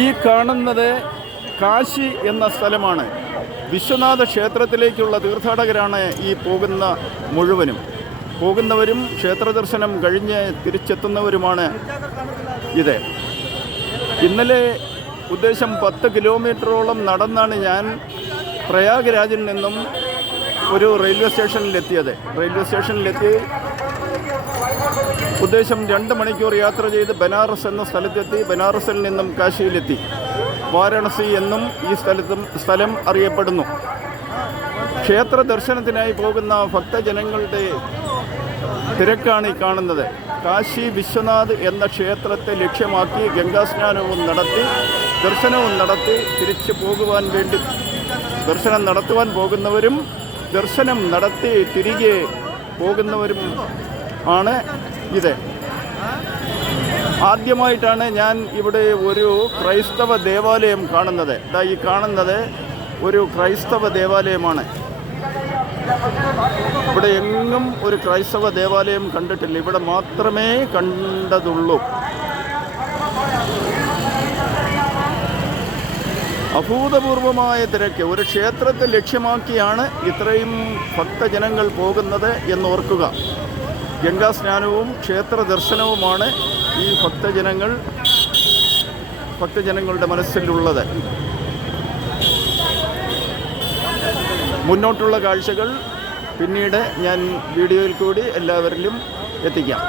ഈ കാണുന്നത് കാശി എന്ന സ്ഥലമാണ്. വിശ്വനാഥ ക്ഷേത്രത്തിലേക്കുള്ള തീർത്ഥാടകരാണ് ഈ പോകുന്ന മുഴുവനും. പോകുന്നവരും ക്ഷേത്ര ദർശനം കഴിഞ്ഞ് തിരിച്ചെത്തുന്നവരുമാണ് ഇത്. ഇന്നലെ ഉദ്ദേശം 10 കിലോമീറ്ററോളം നടന്നാണ് ഞാൻ പ്രയാഗ്രാജിൽ നിന്നും ഒരു റെയിൽവേ സ്റ്റേഷനിലെത്തിയത്. റെയിൽവേ സ്റ്റേഷനിലെത്തി ഉദ്ദേശം 2 മണിക്കൂർ യാത്ര ചെയ്ത് ബനാറസ് എന്ന സ്ഥലത്തെത്തി. ബനാറസിൽ നിന്നും കാശിയിലെത്തി. വാരണസി എന്നും ഈ സ്ഥലം അറിയപ്പെടുന്നു. ക്ഷേത്ര ദർശനത്തിനായി പോകുന്ന ഭക്തജനങ്ങളുടെ തിരക്കാണ് ഈ കാണുന്നത്. കാശി വിശ്വനാഥ് എന്ന ക്ഷേത്രത്തെ ലക്ഷ്യമാക്കി ഗംഗാസ്നാനവും നടത്തി ദർശനവും നടത്തി തിരിച്ചു പോകുവാൻ വേണ്ടി ദർശനം നടത്തുവാൻ പോകുന്നവരും ദർശനം നടത്തി തിരികെ പോകുന്നവരും ആണ് ഇത്. ആദ്യമായിട്ടാണ് ഞാൻ ഇവിടെ ഒരു ക്രൈസ്തവ ദേവാലയം കാണുന്നത്. ഈ കാണുന്നത് ഒരു ക്രൈസ്തവ ദേവാലയമാണ്. ഇവിടെ എങ്ങും ഒരു ക്രൈസ്തവ ദേവാലയം കണ്ടിട്ടില്ല. ഇവിടെ മാത്രമേ കണ്ടതുള്ളൂ. അഭൂതപൂർവമായ തിരക്ക്. ഒരു ക്ഷേത്രത്തെ ലക്ഷ്യമാക്കിയാണ് ഇത്രയും ഭക്തജനങ്ങൾ പോകുന്നത് എന്നോർക്കുക. ഗംഗാസ്നാനവും ക്ഷേത്ര ദർശനവുമാണ് ഈ ഭക്തജനങ്ങളുടെ മനസ്സിലുള്ളത്. മുന്നോട്ടുള്ള കാഴ്ചകൾ പിന്നീട് ഞാൻ വീഡിയോയിൽ കൂടി എല്ലാവരിലും എത്തിക്കാം.